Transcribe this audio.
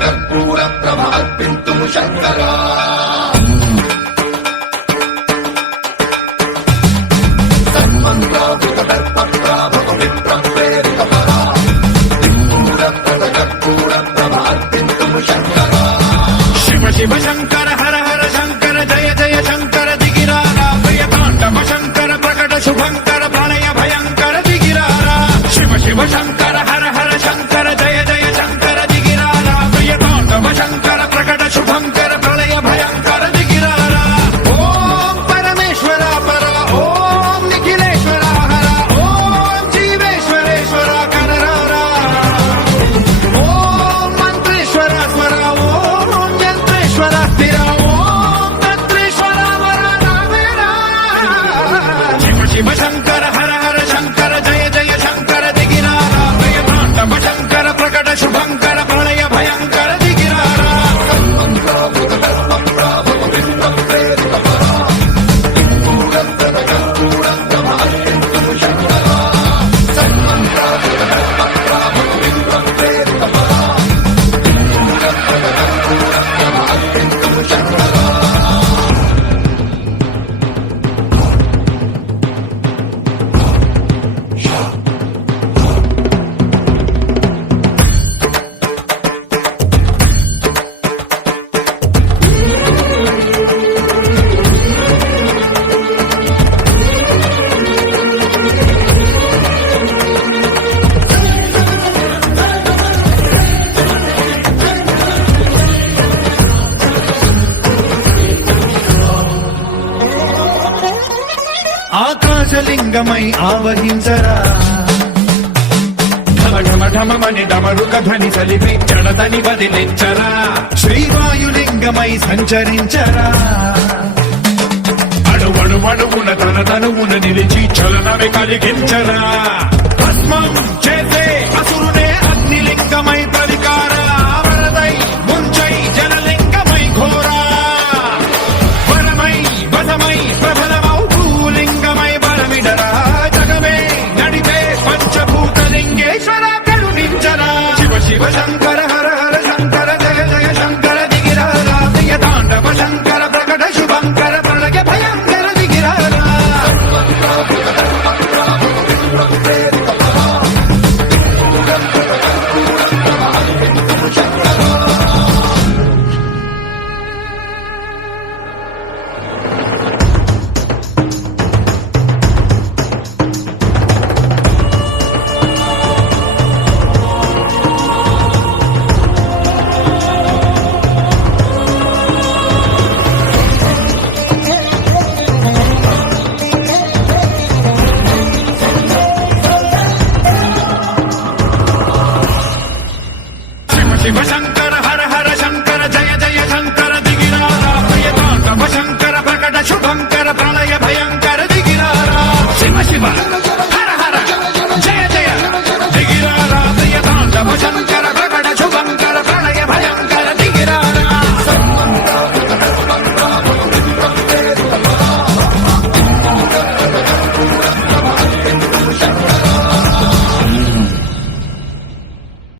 कर्पूर प्रभार्पिन्तुं शङ्करा शिव शिव शंकर हर हर शंकर जय जय शंकर दिगिरारा प्रियतांडव शंकर प्रकट शुभंकर प्रणय भयंकर दिगिरारा शिव शिव शंकर हर हर शंकर जय जय शंकर दिगिरारा प्रियतांडव शंकर प्रकट शुभंकर प्रलय भयंकर दिगिरारा ओम परमेश्वरा पर ओम निखिलेश्वरा हर ओम जीवेश्वरेश्वर कररारा ओम मंत्रेश्वर स्वर ओम यंत्रेश्वर स्थिर ओम तंत्रेश्वर वरदामेरा शिव शिव शंकर हर हर शंकर जय जय शंकर दिगिरारा प्रियतांडव शंकर प्रकट शुभंकर प्रलय भयंकर दिगिरारा ఆకాశలింగమై ఆవహించరా ఢమ ఢమ ఢమమని డమరుక ధ్వని సలిపి జడతని వదిలించరా శ్రీవాయులింగమై సంచరించరా అడువడువడువున తన తనువున నిలిచి చలనమే కలిగించరా భస్మం చేసే అసురునే అగ్నిలింగమై పరికార వరదై ముంచై జనలింగమై ఘోరా వరమై వసమై ప్రబలమౌ భూలింగమై బలమిడరా జగమే నడిపే పంచభూతలింగేశ్వర కరుణించరా శివ శివ శంకర హర హర శంకర జయ జయ శంకర దిగిరారా ప్రియతాండవ శంకర ప్రకట శుభంకర ప్రళయ భయంకర దిగిరారా శివ శంకర హర హర శంకర జయ జయ శంకర దిగిరారా ప్రియతాండవ శంకర ప్రకట శుభంకర ప్రళయ భయంకర దిగిరారా శివ శివ